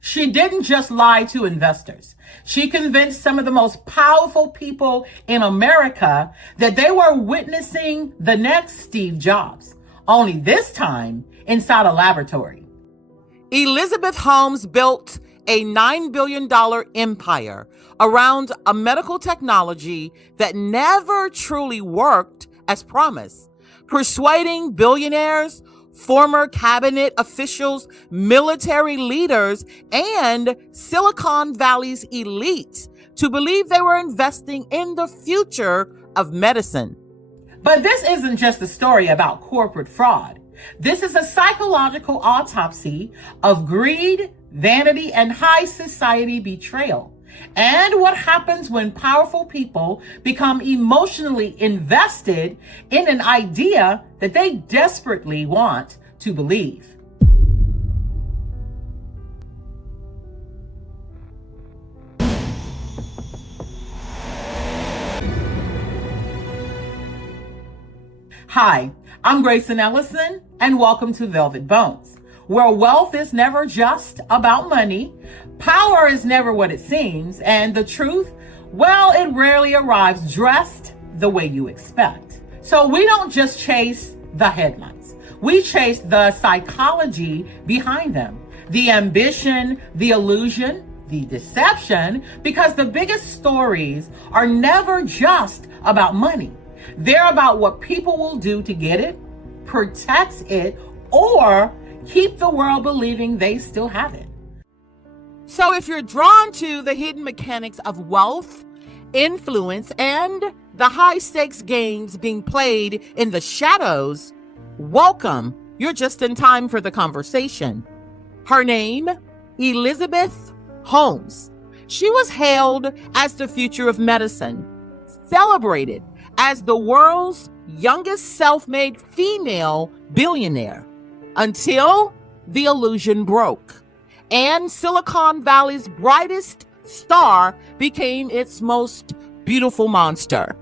She didn't just lie to investors. She convinced some of the most powerful people in America that they were witnessing the next Steve Jobs, only this time inside a laboratory. Elizabeth Holmes built a $9 billion empire around a medical technology that never truly worked as promised, persuading billionaires, former cabinet officials, military leaders, and Silicon Valley's elite to believe they were investing in the future of medicine. But this isn't just a story about corporate fraud. This is a psychological autopsy of greed, vanity, and high society betrayal. And what happens when powerful people become emotionally invested in an idea that they desperately want to believe. Hi, I'm Grayson Ellison, and welcome to Velvet Bones, where wealth is never just about money, power is never what it seems, and the truth, well, it rarely arrives dressed the way you expect. So we don't just chase the headlines. We chase the psychology behind them, the ambition, the illusion, the deception, because the biggest stories are never just about money. They're about what people will do to get it, protect it, or keep the world believing they still have it. So if you're drawn to the hidden mechanics of wealth, influence, and the high stakes games being played in the shadows, welcome. You're just in time for the conversation. Her name, Elizabeth Holmes. She was hailed as the future of medicine, celebrated as the world's youngest self-made female billionaire, until the illusion broke and Silicon Valley's brightest star became its most beautiful monster.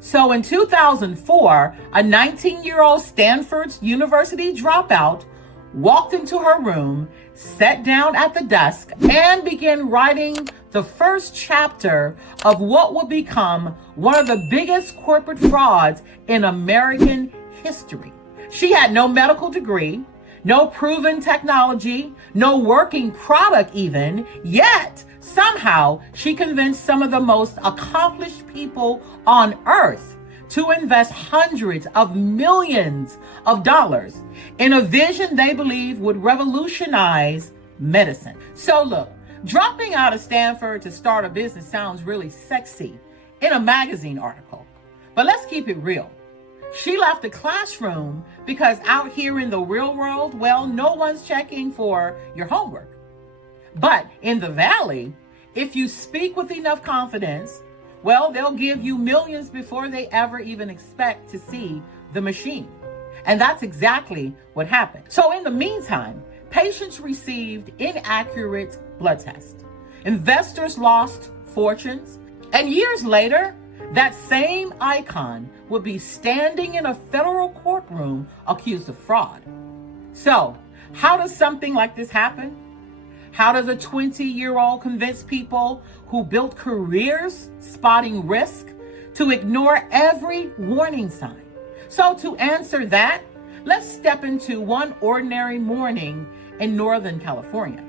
So in 2004, a 19-year-old Stanford University dropout walked into her room, sat down at the desk, and began writing the first chapter of what would become one of the biggest corporate frauds in American history. She had no medical degree, no proven technology, no working product even, yet somehow she convinced some of the most accomplished people on earth to invest hundreds of millions of dollars in a vision they believe would revolutionize medicine. So look, dropping out of Stanford to start a business sounds really sexy in a magazine article. But let's keep it real. She left the classroom because out here in the real world, well, no one's checking for your homework. But in the Valley, if you speak with enough confidence, well, they'll give you millions before they ever even expect to see the machine. And that's exactly what happened. So in the meantime, patients received inaccurate blood tests. Investors lost fortunes. And years later, that same icon would be standing in a federal courtroom accused of fraud. So how does something like this happen? How does a 20-year-old convince people who built careers spotting risk to ignore every warning sign? So to answer that, let's step into one ordinary morning in Northern California.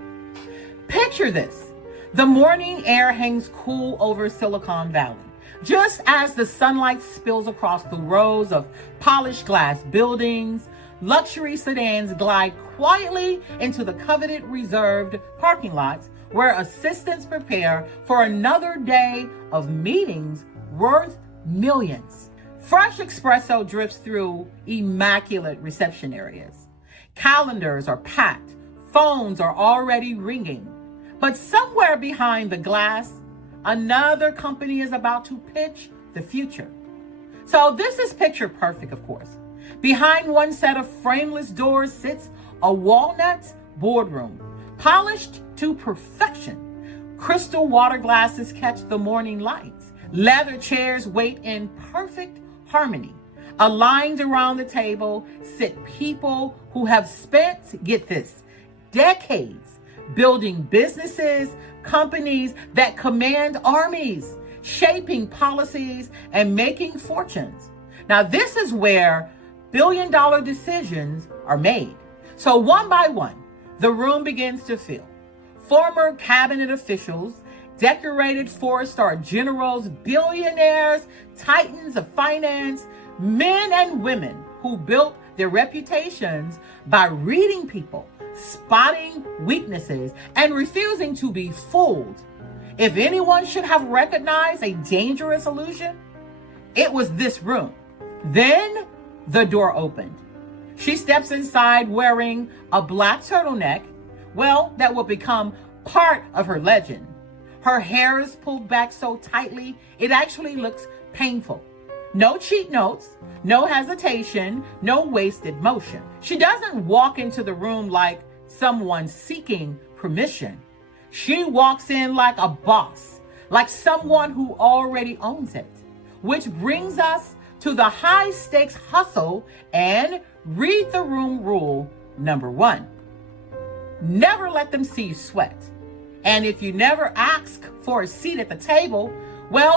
Picture this. The morning air hangs cool over Silicon Valley, just as the sunlight spills across the rows of polished glass buildings. Luxury sedans glide quietly into the coveted reserved parking lots where assistants prepare for another day of meetings worth millions. Fresh espresso drifts through immaculate reception areas. Calendars are packed. Phones are already ringing. But somewhere behind the glass, another company is about to pitch the future. So this is picture perfect, of course. Behind one set of frameless doors sits a walnut boardroom, polished to perfection. Crystal water glasses catch the morning lights. Leather chairs wait in perfect harmony. Aligned around the table sit people who have spent, get this, decades building businesses, companies that command armies, shaping policies, and making fortunes. Now, this is where billion-dollar decisions are made. So one by one, the room begins to fill. Former cabinet officials, decorated four-star generals, billionaires, titans of finance, men and women who built their reputations by reading people, spotting weaknesses, and refusing to be fooled. If anyone should have recognized a dangerous illusion, it was this room. Then the door opened. She steps inside wearing a black turtleneck, that will become part of her legend. Her hair is pulled back so tightly, it actually looks painful. No cheat notes, no hesitation, no wasted motion. She doesn't walk into the room like someone seeking permission. She walks in like a boss, like someone who already owns it. Which brings us to the high stakes hustle and read the room rule number 1. Never let them see you sweat. And if you never ask for a seat at the table,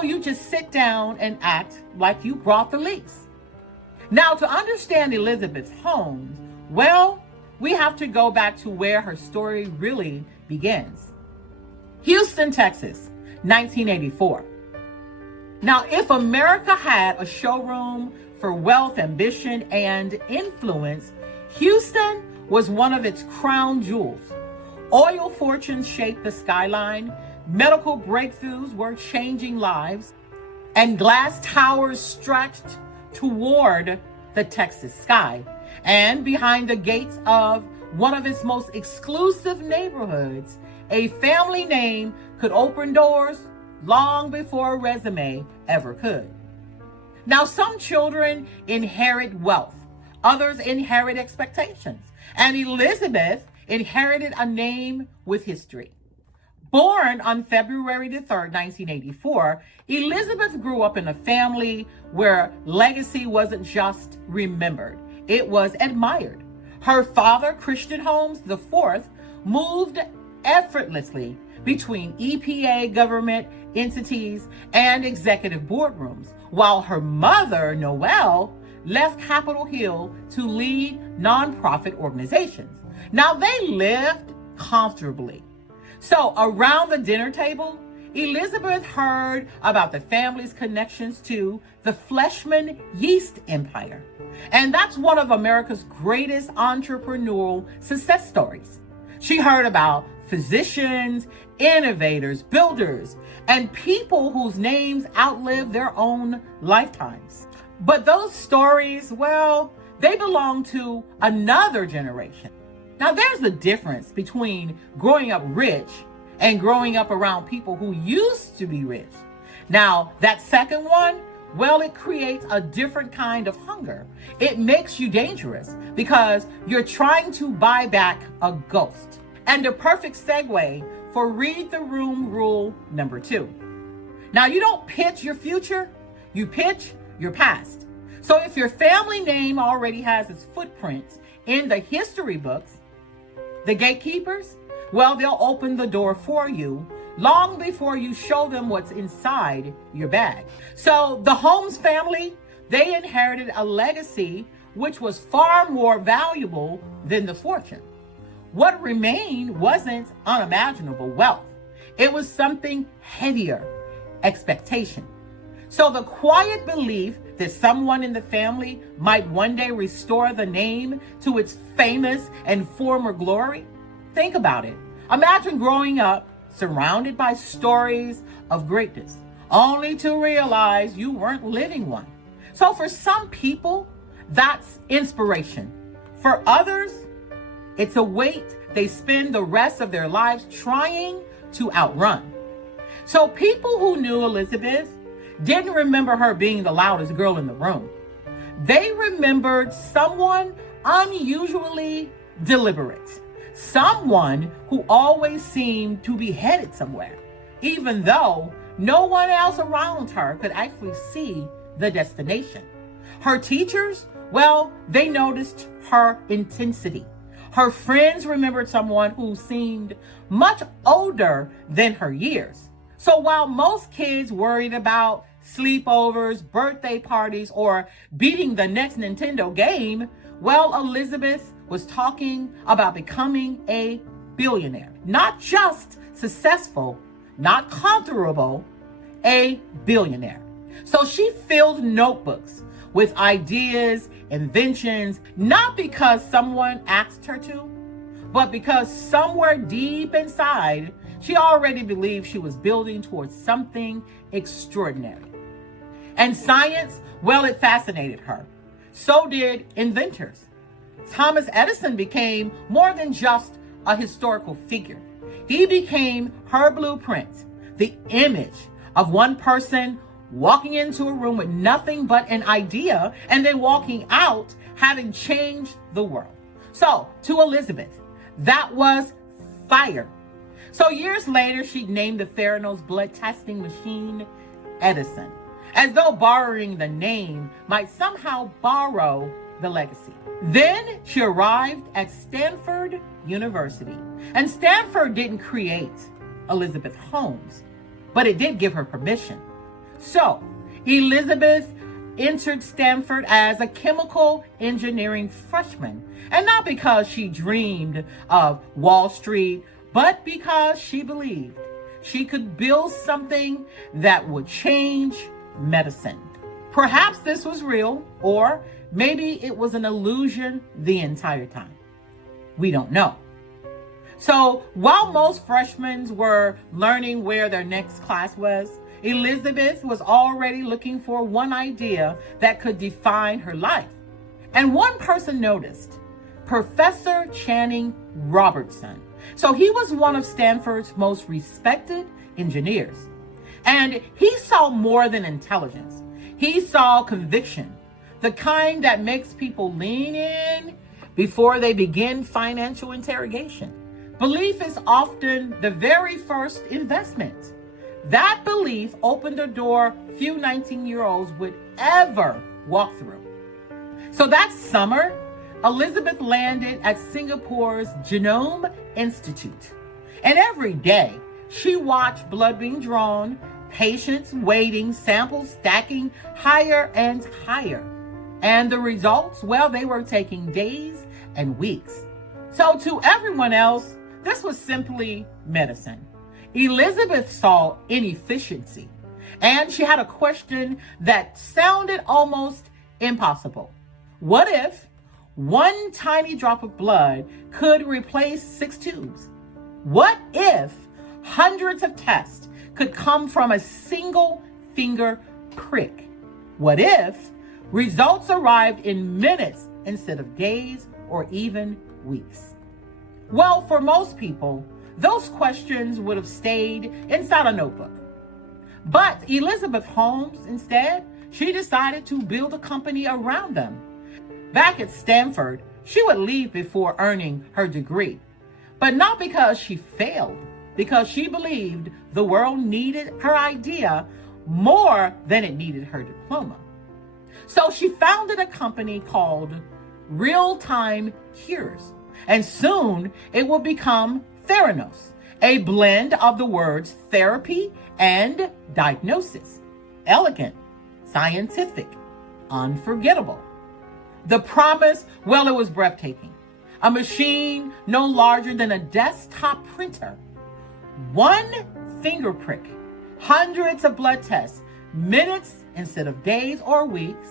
you just sit down and act like you brought the lease. Now, to understand Elizabeth Holmes, we have to go back to where her story really begins. Houston, Texas, 1984. Now, if America had a showroom for wealth, ambition, and influence, Houston was one of its crown jewels. Oil fortunes shaped the skyline, medical breakthroughs were changing lives, and glass towers stretched toward the Texas sky. And behind the gates of one of its most exclusive neighborhoods, a family name could open doors long before a resume ever could. Now, some children inherit wealth, others inherit expectations, and Elizabeth inherited a name with history. Born on February the 3rd, 1984, Elizabeth grew up in a family where legacy wasn't just remembered, it was admired. Her father, Christian Holmes IV, moved effortlessly between EPA government entities and executive boardrooms, while her mother, Noelle, left Capitol Hill to lead nonprofit organizations. Now, they lived comfortably. So around the dinner table, Elizabeth heard about the family's connections to the Fleischmann yeast empire. And that's one of America's greatest entrepreneurial success stories. She heard about physicians, innovators, builders, and people whose names outlived their own lifetimes. But those stories, they belong to another generation. Now, there's a difference between growing up rich and growing up around people who used to be rich. Now, that second one, it creates a different kind of hunger. It makes you dangerous because you're trying to buy back a ghost. And the perfect segue for read the room rule number 2. Now, you don't pitch your future, you pitch your past. So if your family name already has its footprints in the history books, the gatekeepers, they'll open the door for you long before you show them what's inside your bag. So the Holmes family, they inherited a legacy which was far more valuable than the fortune. What remained wasn't unimaginable wealth. It was something heavier, expectation. So the quiet belief that someone in the family might one day restore the name to its famous and former glory. Think about it. Imagine growing up surrounded by stories of greatness, only to realize you weren't living one. So for some people, that's inspiration. For others, it's a weight they spend the rest of their lives trying to outrun. So people who knew Elizabeth didn't remember her being the loudest girl in the room. They remembered someone unusually deliberate, someone who always seemed to be headed somewhere, even though no one else around her could actually see the destination. Her teachers, they noticed her intensity, Her friends remembered someone who seemed much older than her years. So while most kids worried about sleepovers, birthday parties, or beating the next Nintendo game, well, Elizabeth was talking about becoming a billionaire. Not just successful, not comfortable, a billionaire. So she filled notebooks with ideas, inventions, not because someone asked her to, but because somewhere deep inside, she already believed she was building towards something extraordinary. And science, well, it fascinated her. So did inventors. Thomas Edison became more than just a historical figure. He became her blueprint, the image of one person walking into a room with nothing but an idea and then walking out having changed the world. So to Elizabeth, that was fire. So years later, she named the Theranos blood testing machine Edison, as though borrowing the name might somehow borrow the legacy. Then she arrived at Stanford University. And Stanford didn't create Elizabeth Holmes, but it did give her permission. So Elizabeth entered Stanford as a chemical engineering freshman, and not because she dreamed of Wall Street, but because she believed she could build something that would change medicine. Perhaps this was real, or maybe it was an illusion the entire time. We don't know. So while most freshmen were learning where their next class was, Elizabeth was already looking for one idea that could define her life. And one person noticed, Professor Channing Robertson. So he was one of Stanford's most respected engineers. And he saw more than intelligence. He saw conviction, the kind that makes people lean in before they begin financial interrogation. Belief is often the very first investment. That belief opened a door few 19-year-olds would ever walk through. So that summer, Elizabeth landed at Singapore's Genome Institute. And every day, she watched blood being drawn, patients waiting, samples stacking higher and higher. And the results, well, they were taking days and weeks. So to everyone else, this was simply medicine. Elizabeth saw inefficiency, and she had a question that sounded almost impossible. What if one tiny drop of blood could replace 6 tubes? What if hundreds of tests could come from a single finger prick? What if results arrived in minutes instead of days or even weeks? Well, for most people, those questions would have stayed inside a notebook. But Elizabeth Holmes, instead, she decided to build a company around them. Back at Stanford, she would leave before earning her degree. But not because she failed, because she believed the world needed her idea more than it needed her diploma. So she founded a company called Real-Time Cures. And soon it will become Theranos, a blend of the words therapy and diagnosis. Elegant, scientific, unforgettable. The promise, well, it was breathtaking. A machine no larger than a desktop printer. One finger prick, hundreds of blood tests, minutes instead of days or weeks.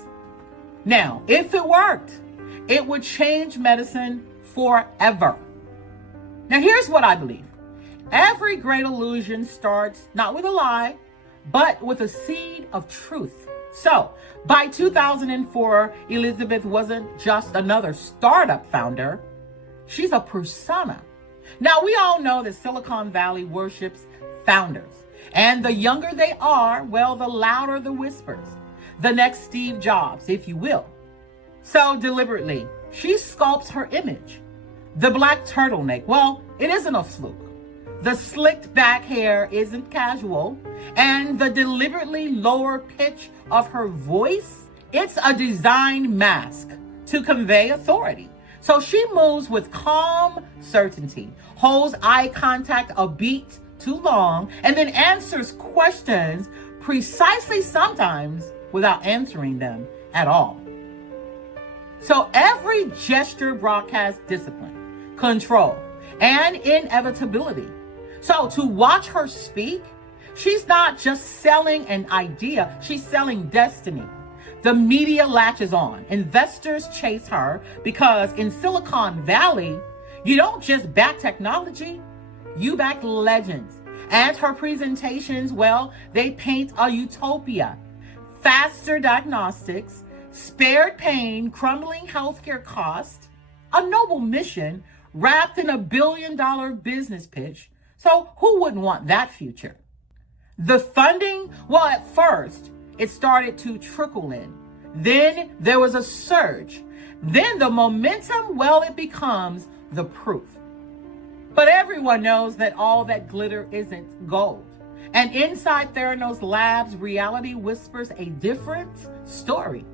Now, if it worked, it would change medicine forever. Now, here's what I believe. Every great illusion starts not with a lie, but with a seed of truth. So, by 2004, Elizabeth wasn't just another startup founder. She's a persona. Now, we all know that Silicon Valley worships founders. And the younger they are, well, the louder the whispers. The next Steve Jobs, if you will. So, deliberately, she sculpts her image. The black turtleneck, well, it isn't a fluke. The slicked back hair isn't casual. And the deliberately lower pitch of her voice, it's a design mask to convey authority. So she moves with calm certainty, holds eye contact a beat too long, and then answers questions precisely, sometimes without answering them at all. So every gesture broadcasts discipline, control, and inevitability. So to watch her speak, she's not just selling an idea, she's selling destiny. The media latches on. Investors chase her because in Silicon Valley, you don't just back technology, you back legends. And her presentations, well, they paint a utopia. Faster diagnostics, spared pain, crumbling healthcare costs, a noble mission wrapped in $1 billion business pitch. So who wouldn't want that future? The funding, well, at first, it started to trickle in. Then there was a surge. Then the momentum, well, it becomes the proof. But everyone knows that all that glitter isn't gold. And inside Theranos Labs, reality whispers a different story.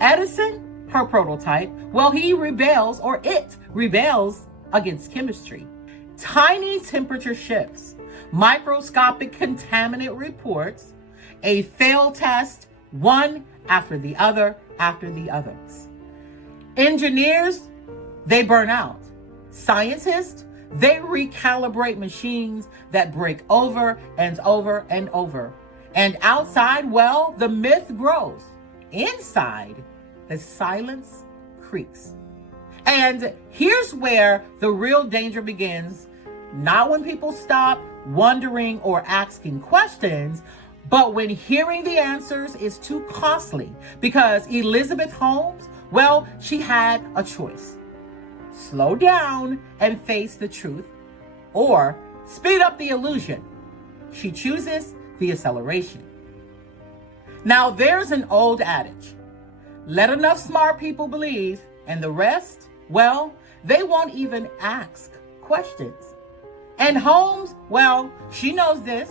Edison, her prototype, well, he rebels, or it rebels against chemistry. Tiny temperature shifts, microscopic contaminant reports, a failed test, one after the other after the others. Engineers, they burn out. Scientists, they recalibrate machines that break over and over and over. And outside, well, the myth grows. Inside, the silence creaks. And here's where the real danger begins. Not when people stop wondering or asking questions, but when hearing the answers is too costly. Because Elizabeth Holmes, well, she had a choice. Slow down and face the truth, or speed up the illusion. She chooses the acceleration. Now, there's an old adage. Let enough smart people believe, and the rest, well, they won't even ask questions. And Holmes, well, she knows this.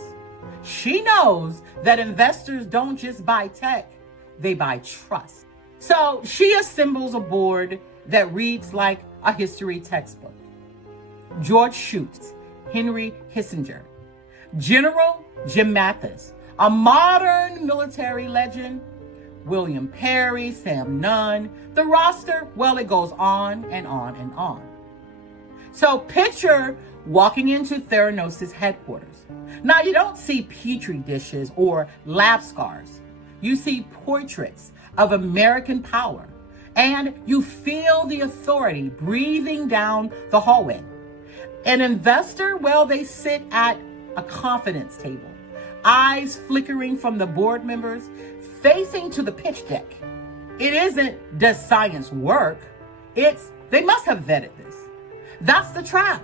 She knows that investors don't just buy tech, they buy trust. So she assembles a board that reads like a history textbook. George Shultz, Henry Kissinger, General Jim Mathis, a modern military legend, William Perry, Sam Nunn. The roster, well, it goes on and on and on. So picture walking into Theranos' headquarters. Now, you don't see petri dishes or lab scars. You see portraits of American power, and you feel the authority breathing down the hallway. An investor, well, they sit at a confidence table, eyes flickering from the board members, facing to the pitch deck. It isn't, does science work? It's, they must have vetted this. That's the trap.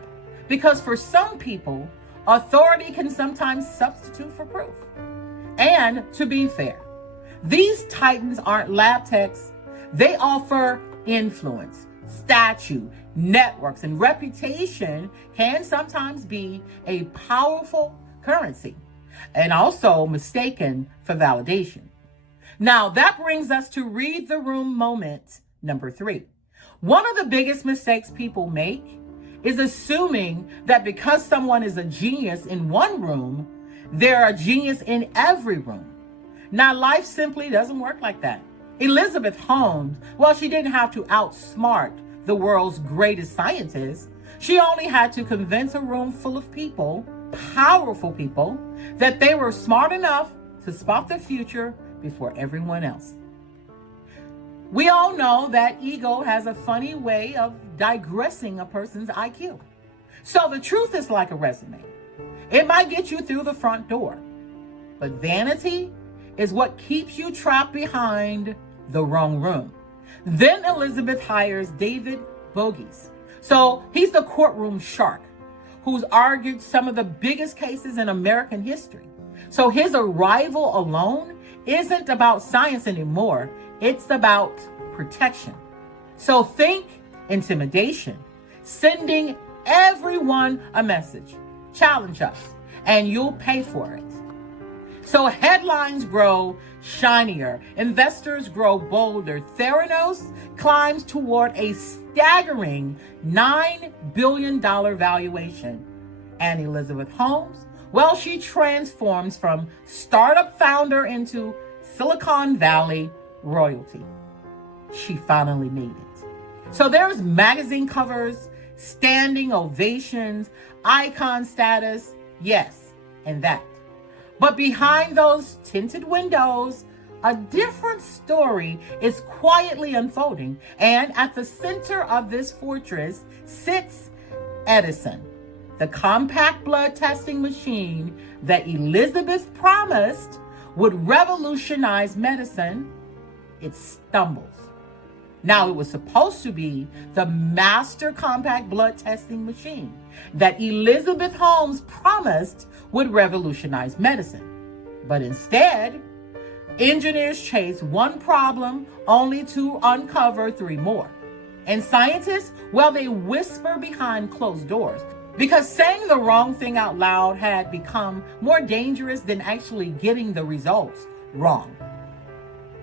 Because for some people, authority can sometimes substitute for proof. And to be fair, these titans aren't lab techs. They offer influence, stature, networks, and reputation can sometimes be a powerful currency and also mistaken for validation. Now, that brings us to read the room moment number 3. One of the biggest mistakes people make is assuming that because someone is a genius in one room, they're a genius in every room. Now, life simply doesn't work like that. Elizabeth Holmes, well, she didn't have to outsmart the world's greatest scientists. She only had to convince a room full of people, powerful people, that they were smart enough to spot the future before everyone else. We all know that ego has a funny way of digressing a person's IQ. So the truth is like a resume. It might get you through the front door, but vanity is what keeps you trapped behind the wrong room. Then Elizabeth hires David Bogies. So he's the courtroom shark who's argued some of the biggest cases in American history. So his arrival alone isn't about science anymore. It's about protection. So think intimidation, sending everyone a message. Challenge us, and you'll pay for it. So headlines grow shinier, investors grow bolder. Theranos climbs toward a staggering $9 billion valuation. And Elizabeth Holmes, well, she transforms from startup founder into Silicon Valley royalty. She finally made it. So there's magazine covers, standing ovations, icon status, yes, and that. But behind those tinted windows, a different story is quietly unfolding. And at the center of this fortress sits Edison, the compact blood testing machine that Elizabeth promised would revolutionize medicine. It stumbles. Now, it was supposed to be the master compact blood testing machine that Elizabeth Holmes promised would revolutionize medicine. But instead, engineers chase one problem only to uncover three more. And scientists, well, they whisper behind closed doors because saying the wrong thing out loud had become more dangerous than actually getting the results wrong.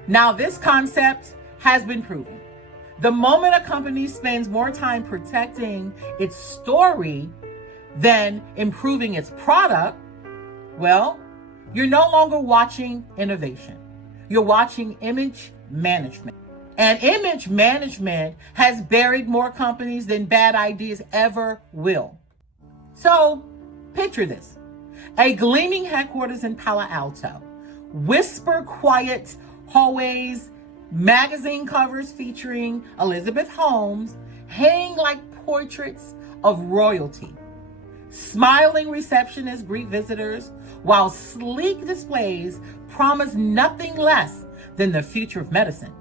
Now, this concept has been proven. The moment a company spends more time protecting its story than improving its product, well, you're no longer watching innovation. You're watching image management. And image management has buried more companies than bad ideas ever will. So, picture this. A gleaming headquarters in Palo Alto, whisper quiet hallways, magazine covers featuring Elizabeth Holmes hang like portraits of royalty. Smiling receptionists greet visitors, while sleek displays promise nothing less than the future of medicine.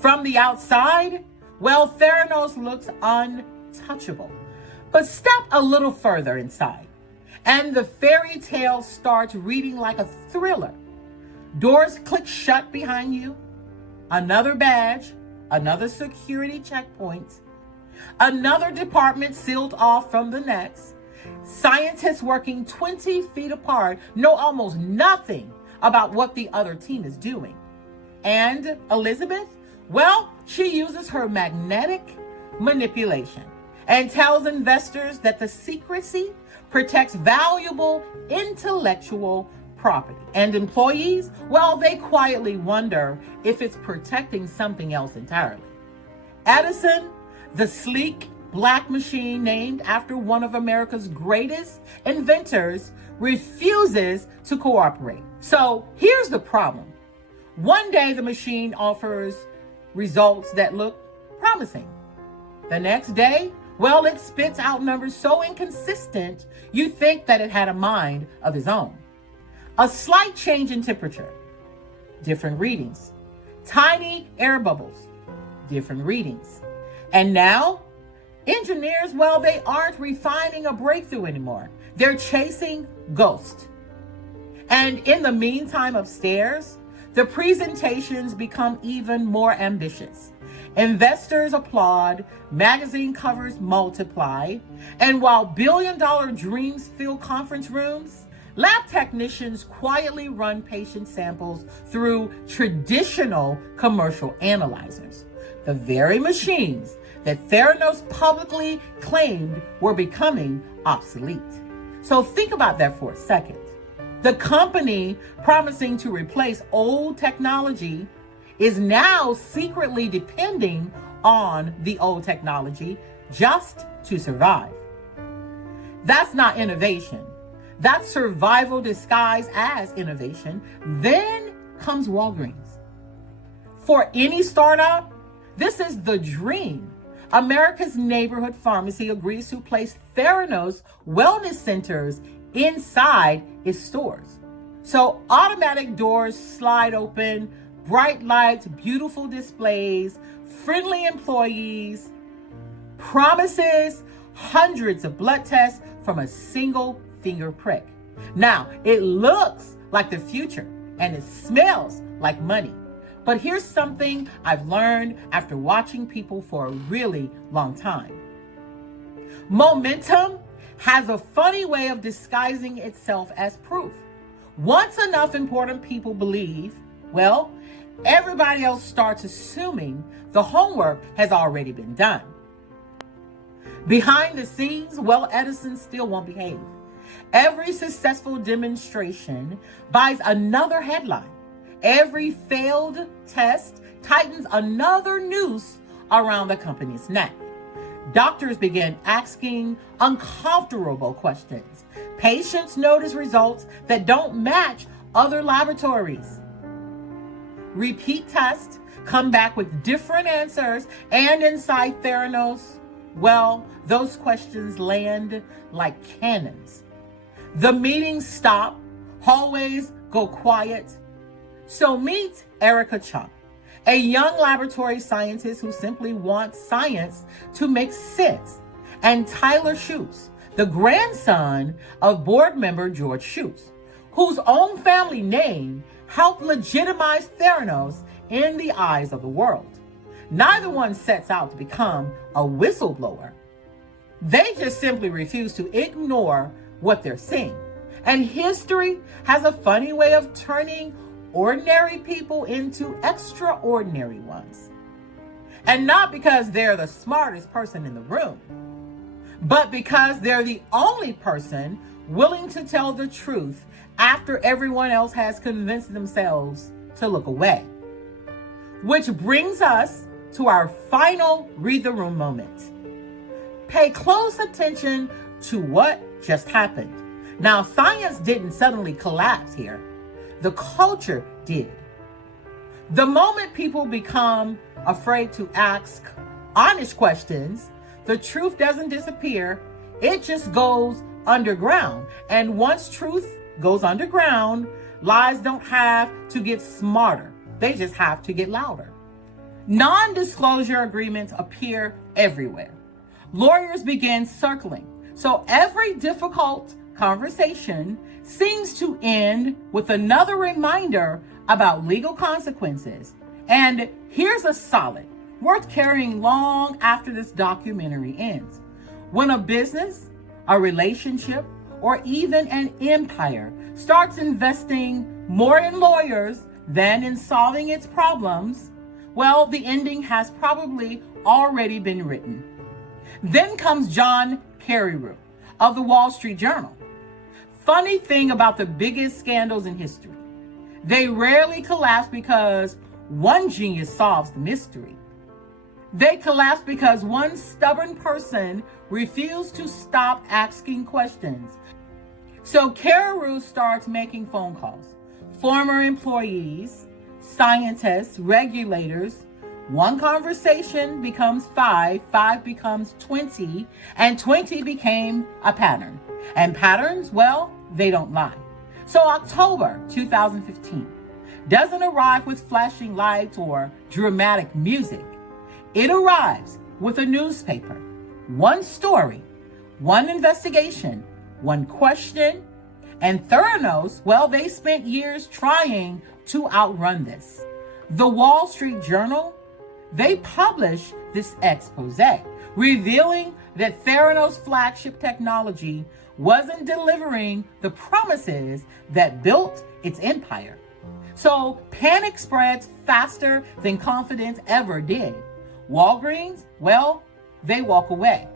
From the outside, well, Theranos looks untouchable. But step a little further inside, and the fairy tale starts reading like a thriller. Doors click shut behind you. Another badge, another security checkpoint, another department sealed off from the next. Scientists working 20 feet apart know almost nothing about what the other team is doing. And Elizabeth, well, she uses her magnetic manipulation and tells investors that the secrecy protects valuable intellectual property. And employees, well, they quietly wonder if it's protecting something else entirely. Edison, the sleek black machine named after one of America's greatest inventors, refuses to cooperate. So here's the problem. One day the machine offers results that look promising. The next day, well, it spits out numbers so inconsistent you think that it had a mind of its own. A slight change in temperature, different readings. Tiny air bubbles, different readings. And now, engineers, well, they aren't refining a breakthrough anymore. They're chasing ghosts. And in the meantime, upstairs, the presentations become even more ambitious. Investors applaud, magazine covers multiply, and while billion-dollar dreams fill conference rooms, lab technicians quietly run patient samples through traditional commercial analyzers, the very machines that Theranos publicly claimed were becoming obsolete. So think about that for a second. The company promising to replace old technology is now secretly depending on the old technology just to survive. That's not innovation. That's survival disguised as innovation. Then comes Walgreens. For any startup, this is the dream. America's neighborhood pharmacy agrees to place Theranos wellness centers inside its stores. So automatic doors slide open, bright lights, beautiful displays, friendly employees, promises hundreds of blood tests from a single finger prick. Now, it looks like the future and it smells like money. But here's something I've learned after watching people for a really long time. Momentum has a funny way of disguising itself as proof. Once enough important people believe, well, everybody else starts assuming the homework has already been done. Behind the scenes, well, Edison still won't behave. Every successful demonstration buys another headline. Every failed test tightens another noose around the company's neck. Doctors begin asking uncomfortable questions. Patients notice results that don't match other laboratories. Repeat tests come back with different answers, and inside Theranos, well, those questions land like cannons. The meetings stop, hallways go quiet. So meet Erica Chung, a young laboratory scientist who simply wants science to make sense, and Tyler Schutz, the grandson of board member George Schutz, whose own family name helped legitimize Theranos in the eyes of the world. Neither one sets out to become a whistleblower. They just simply refuse to ignore what they're seeing. And history has a funny way of turning ordinary people into extraordinary ones. And not because they're the smartest person in the room, but because they're the only person willing to tell the truth after everyone else has convinced themselves to look away. Which brings us to our final read the room moment. Pay close attention to what just happened. Now, science didn't suddenly collapse here. The culture did. The moment people become afraid to ask honest questions, the truth doesn't disappear. It just goes underground. And once truth goes underground, lies don't have to get smarter. They just have to get louder. Non-disclosure agreements appear everywhere. Lawyers begin circling. So every difficult conversation seems to end with another reminder about legal consequences. And here's a solid, worth carrying long after this documentary ends. When a business, a relationship, or even an empire starts investing more in lawyers than in solving its problems, well, the ending has probably already been written. Then comes John Carreyrou of the Wall Street Journal. Funny thing about the biggest scandals in history, they rarely collapse because one genius solves the mystery. They collapse because one stubborn person refused to stop asking questions. So Carreyrou starts making phone calls. Former employees, scientists, regulators. One conversation becomes 5, 5 becomes 20, and 20 became a pattern. And patterns, well, they don't lie. So October 2015 doesn't arrive with flashing lights or dramatic music. It arrives with a newspaper, one story, one investigation, one question, and Theranos, well, they spent years trying to outrun this. The Wall Street Journal, they published this expose, revealing that Theranos' flagship technology wasn't delivering the promises that built its empire. So panic spreads faster than confidence ever did. Walgreens, well, they walk away.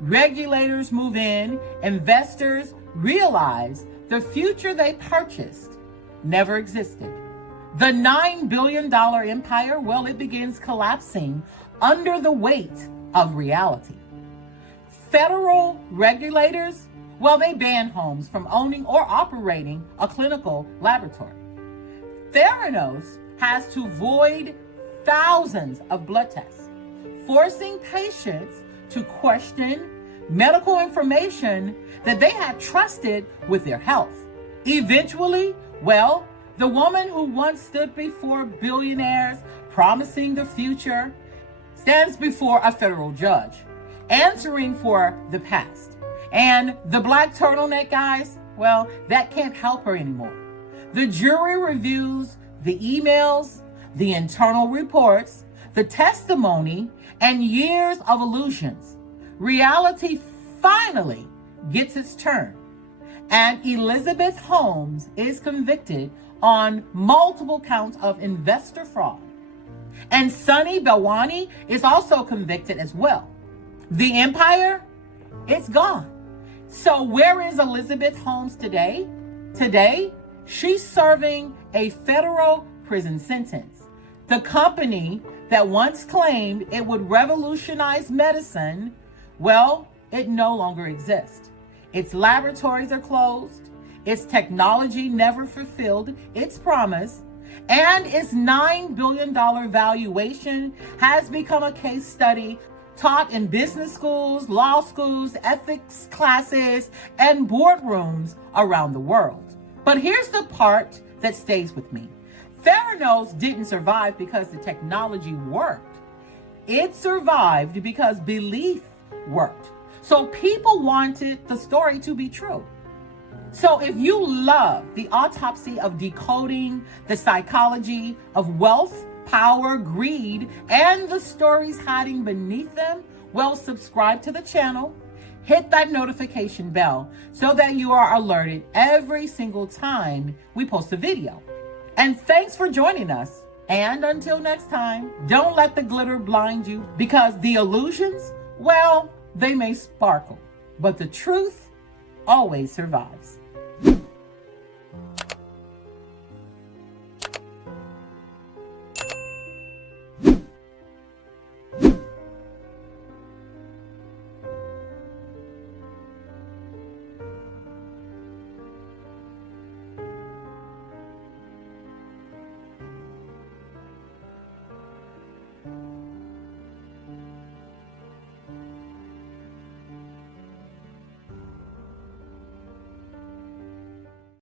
Regulators move in, investors realize the future they purchased never existed. The $9 billion empire, well, it begins collapsing under the weight of reality. Federal regulators, well, they ban Holmes from owning or operating a clinical laboratory. Theranos has to void thousands of blood tests, forcing patients to question medical information that they had trusted with their health. Eventually, well, the woman who once stood before billionaires promising the future stands before a federal judge, answering for the past. And the black turtleneck guys, well, that can't help her anymore. The jury reviews the emails, the internal reports, the testimony, and years of illusions. Reality finally gets its turn. And Elizabeth Holmes is convicted on multiple counts of investor fraud. And Sunny Balwani is also convicted as well. The empire, it's gone. So where is Elizabeth Holmes today? Today, she's serving a federal prison sentence. The company that once claimed it would revolutionize medicine, well, it no longer exists. Its laboratories are closed, its technology never fulfilled its promise, and its $9 billion valuation has become a case study taught in business schools, law schools, ethics classes, and boardrooms around the world. But here's the part that stays with me. Theranos didn't survive because the technology worked. It survived because belief worked. So people wanted the story to be true. So if you love the autopsy of decoding the psychology of wealth, power, greed, and the stories hiding beneath them, well, subscribe to the channel, hit that notification bell so that you are alerted every single time we post a video. And thanks for joining us. And until next time, don't let the glitter blind you, because the illusions, well, they may sparkle, but the truth always survives.